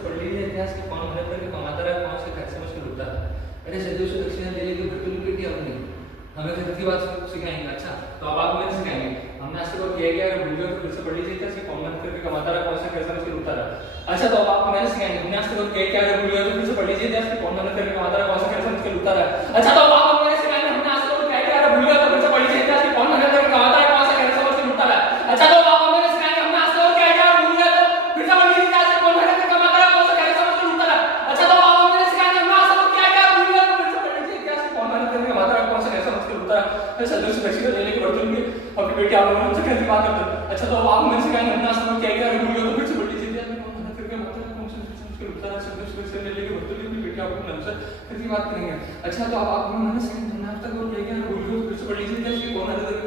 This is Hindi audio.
से पढ़ लीजिए इतिहास के कौन मेहनत करके कमाता रहा, कौन से घर से मुश्किल होता है। अरे सदैव से दक्षिणा ले लेके भटूरी पेटी अपनी हमें तो की बात सिखाएंगे। अच्छा तो अब आप मुझे सिखाएंगे, हमने आज तक किया गया भूल गए तो फिर से पढ़ लीजिए इतिहास के कौन मेहनत करके कमाता रहा, कौन से घर से मुश्किल होता रहा। अच्छा तो अब आपको मैंने सिखाएंगे, हमने आज तक क्या भूल गए तो फिर से पढ़ लीजिए इतिहास के कौन मेहनत करके कमाता रहा, कौन से घर से मुश्किल होता रहा। अच्छा तो अब आप मुझे सिखाएंगे, हमने आज तक क्या भूल गए तो फिर से पढ़ लीजिए इतिहास के कौन मेहनत करके कमाता रहा, कौन से घर से मुश्किल होता रहा। अच्छा तो आप मुझे सिखाएंगे, हमने आज तक क्या भूल गए तो फिर से पढ़ लीजिए इतिहास के कौन मेहनत करके कमाता रहा, कौन से घर से मुश्किल होता रहा। अच्छा तो आप मुझे सिखाएंगे, हमने आज तक क्या भूल गए तो फिर से पढ़ लीजिए इतिहास के कौन मेहनत करके कमाता रहा, कौन से घर से मुश्किल होता रहा। सदैव से दक्षिणा ले लेके भटूरी अपनी बेटी आप लोगों से कैसी बात करते हैं। अच्छा तो अब आप मुझे सिखाएंगे, हमने आज तक क्या भूल गए तो फिर से पढ़ लीजिए इतिहास में कौन मेहनत करके कमाता रहा, कौन से घर से मुश्किल होता रहा। सदैव से दक्षिणा ले लेके भटूरी अपनी बेटी आप लोगों से कैसी बात करेंगे। अच्छा तो अब आप मुझे सिखाएंगे, हमने आज तक क्या भूल गए तो फिर से पढ़ लीजिए इतिहास में कौन मेहनत